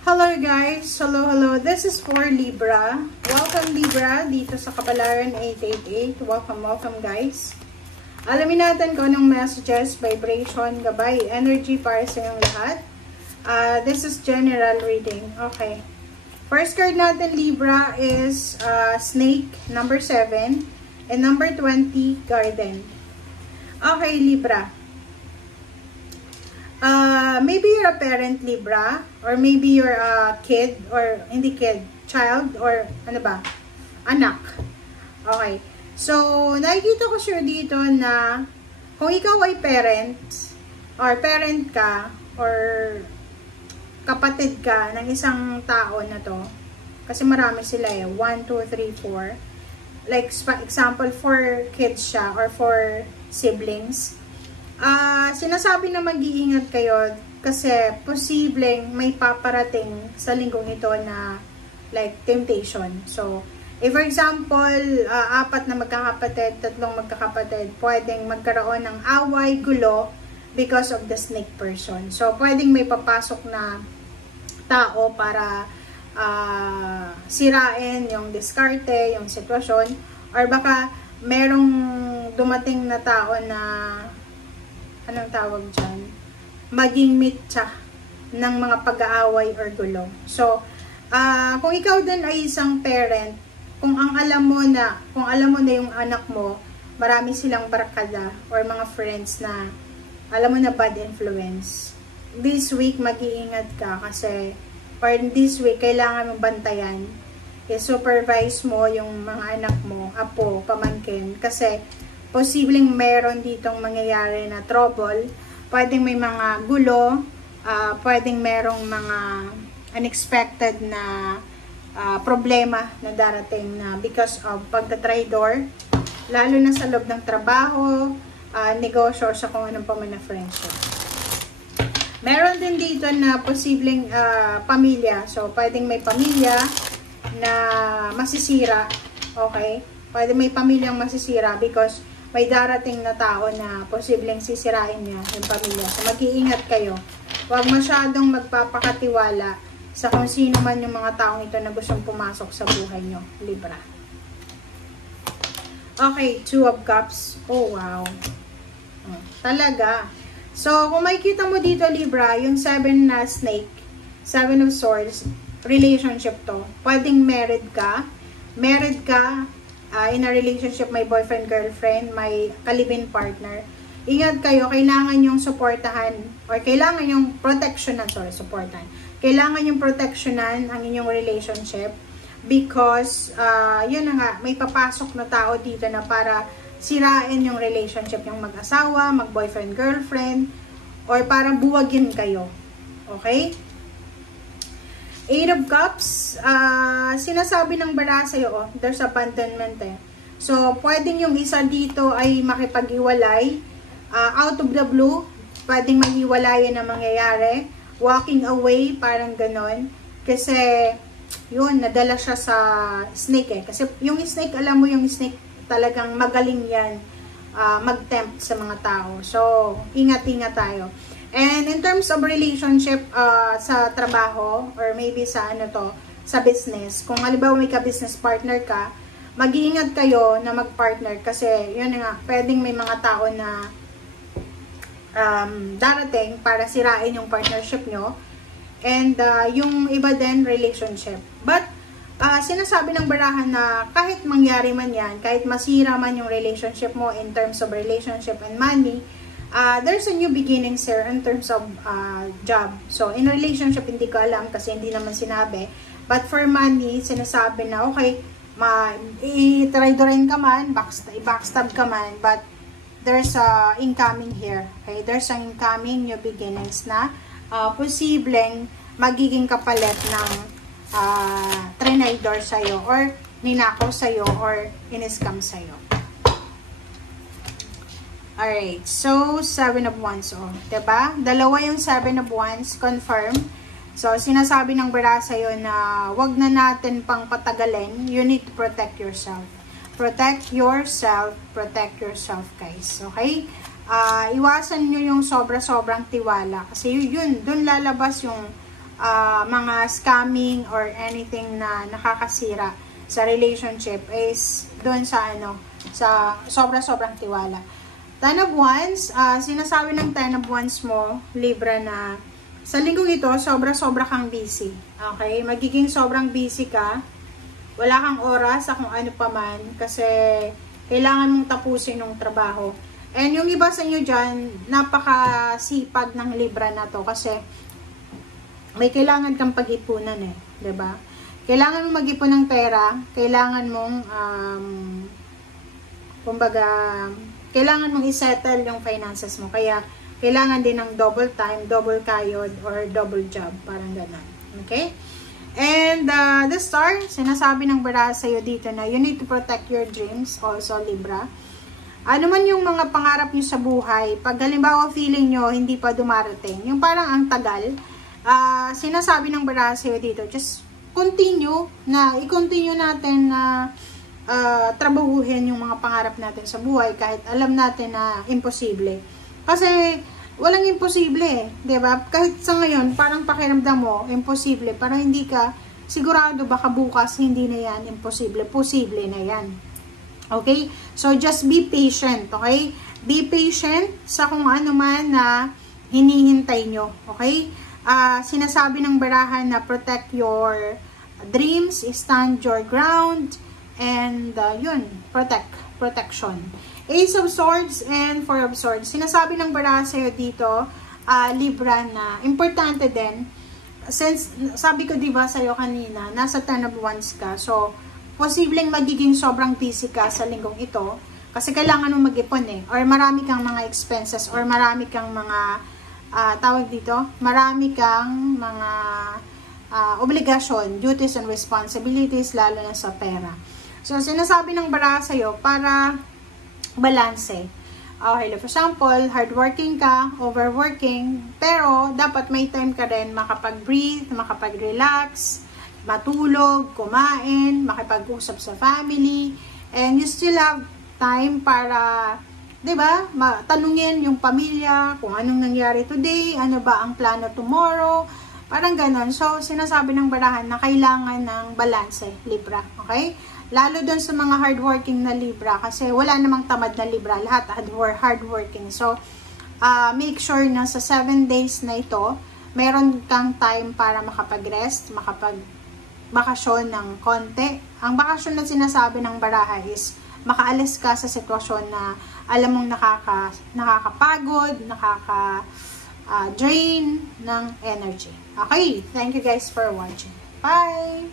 Hello guys! Hello! This is for Libra. Welcome Libra dito sa Kapalaran 888. Welcome guys. Alamin natin kung anong messages, vibration, gabay, energy para sa inyong lahat. This is general reading. Okay. First card natin Libra is Snake, number 7. And number 20, Garden. Okay Libra. Maybe you're a parent Libra, or maybe you're a kid, or hindi kid, child, or ano ba, anak. Okay. So, nakikita ko sure dito na kung ikaw ay parent, or parent ka, or kapatid ka ng isang tao na to, kasi marami sila eh, 1, 2, 3, 4. Like, example, 4 kids siya, or 4 siblings. Sinasabi na mag-iingat kayo kasi posibleng may paparating sa linggong ito na like temptation. So, if for example, 4 na magkakapatid, 3 magkakapatid, pwedeng magkaroon ng away, gulo because of the snake person. So, pwedeng may papasok na tao para sirain yung diskarte, yung sitwasyon, or baka merong dumating na tao na anong tawag dyan? Maging mitya ng mga pag-aaway or gulo. So, kung ikaw din ay isang parent, kung alam mo na yung anak mo, marami silang barkada or mga friends na alam mo na bad influence. This week, mag-iingat ka kasi, or this week, kailangan mong bantayan. I-supervise mo yung mga anak mo, apo, pamangkin, kasi posibleng meron ditong mangyayari na trouble, pwedeng may mga gulo, pwedeng merong mga unexpected na problema na darating na because of pagtatraidor, lalo na sa loob ng trabaho, negosyo, sa kung anong pa man na friendship. Meron din dito na posibleng pamilya, so pwedeng may pamilya na masisira, okay? Pwede may pamilyang masisira because may darating na tao na posibleng sisirain niya yung pamilya. So, mag-iingat kayo. Huwag masyadong magpapakatiwala sa kung sino man yung mga taong ito na gustong pumasok sa buhay nyo, Libra. Okay, 2 of Cups. Oh, wow. Talaga. So, kung makikita mo dito, Libra, yung 7 na snake, 7 of Swords, relationship to. Pwedeng married ka, in a relationship, may boyfriend, girlfriend, may kalibin partner. Ingat kayo, kailangan yung supportahan or kailangan yung protectionan, supportahan. Kailangan yung protectionan ang inyong relationship because, yun na nga, may papasok na tao dito na para sirain yung relationship, yung mag-asawa, mag-boyfriend, girlfriend, or para buwagin kayo. Okay? 8 of Cups, sinasabi ng bara sa'yo, there's abandonment eh. So, pwedeng yung isa dito ay makipag-iwalay, out of the blue, pwedeng mag-iwalayan na mangyayari, walking away, parang ganon. Kasi, yun, nadala siya sa snake eh. Kasi yung snake, alam mo yung snake, talagang magaling yan mag-tempt sa mga tao. So, ingat-ingat tayo. And in terms of relationship sa trabaho or maybe sa sa business, kung halimbawa may ka-business partner ka, mag-iingat kayo na mag-partner kasi yun nga, pwedeng may mga tao na darating para sirain yung partnership nyo and yung iba din relationship. But sinasabi ng barahan na kahit mangyari man yan, kahit masira man yung relationship mo in terms of relationship and money, there's a new beginning sir in terms of job. So, in relationship, hindi ko alam kasi hindi naman sinabi. But for money, sinasabi na, okay, i-traidorin ka man, i-backstab ka man, but there's a incoming here. Okay? There's an incoming new beginnings na posibleng magiging kapalit ng trinaidor sa'yo or ninakaw sa'yo or in-scam sa'yo. Alright, so 7 of Wands, diba? Dalawa yung 7 of Wands, confirm. So, sinasabi ng bara sa'yo na wag na natin pang patagalin. You need to protect yourself. Protect yourself, guys. Okay? Iwasan nyo yung sobra-sobrang tiwala. Kasi yun, dun lalabas yung mga scamming or anything na nakakasira sa relationship is doon sa sa sobra-sobrang tiwala. 10 of Wands, sinasabi ng 10 of Wands mo, Libra, na sa linggong ito, sobra-sobra kang busy. Okay? Magiging sobrang busy ka. Wala kang oras sa kung ano pa man kasi kailangan mong tapusin yung trabaho. And yung iba sa inyo dyan, napakasipag ng Libra na to kasi may kailangan kang pag-ipunan eh. 'Di ba? Kailangan mong mag-ipon ng pera, kailangan mong kumbaga, kailangan mong i-settle yung finances mo. Kaya, kailangan din ng double time, double kayod, or double job. Parang ganun. Okay? And, the star, sinasabi ng baraha sa'yo dito na you need to protect your dreams also, Libra. Ano man yung mga pangarap nyo sa buhay, pag halimbawa feeling nyo hindi pa dumarating, yung parang ang tagal, sinasabi ng baraha sa'yo dito, just i-continue natin na trabahuhin yung mga pangarap natin sa buhay kahit alam natin na imposible. Kasi walang imposible eh, 'di ba? Kahit sa ngayon parang pakiramdam mo imposible, pero hindi ka sigurado baka bukas hindi na yan imposible, posible na yan. Okay? So just be patient, okay? Be patient sa kung ano man na hinihintay nyo, okay? Sinasabi ng barahan na protect your dreams, stand your ground, and yun, protection. Ace of Swords and Four of Swords. Sinasabi ng baraha sa'yo dito, Libra, na importante din, since sabi ko diba sa'yo kanina, nasa 10 of Wands ka, so posibleng magiging sobrang busy ka sa linggong ito, kasi kailangan mong mag-ipon eh, or marami kang mga expenses, or marami kang mga, tawag dito, marami kang mga obligasyon, duties and responsibilities, lalo na sa pera. So, sinasabi ng baraha sa'yo para balanse. Okay, for example, hardworking ka, overworking, pero dapat may time ka rin makapag-breathe, makapag-relax, matulog, kumain, makipag-usap sa family, and you still have time para, 'di ba, tanungin yung pamilya kung anong nangyari today, ano ba ang plano tomorrow, parang ganon. So, sinasabi ng barahan na kailangan ng balanse, Libra, okay? Lalo doon sa mga hardworking na Libra, kasi wala namang tamad na Libra, lahat hardworking. So, make sure na sa 7 days na ito, meron kang time para makapag-rest, makapag-bakasyon ng konti. Ang bakasyon na sinasabi ng baraha is, makaalis ka sa sitwasyon na alam mong nakakapagod, drain ng energy. Okay, thank you guys for watching. Bye!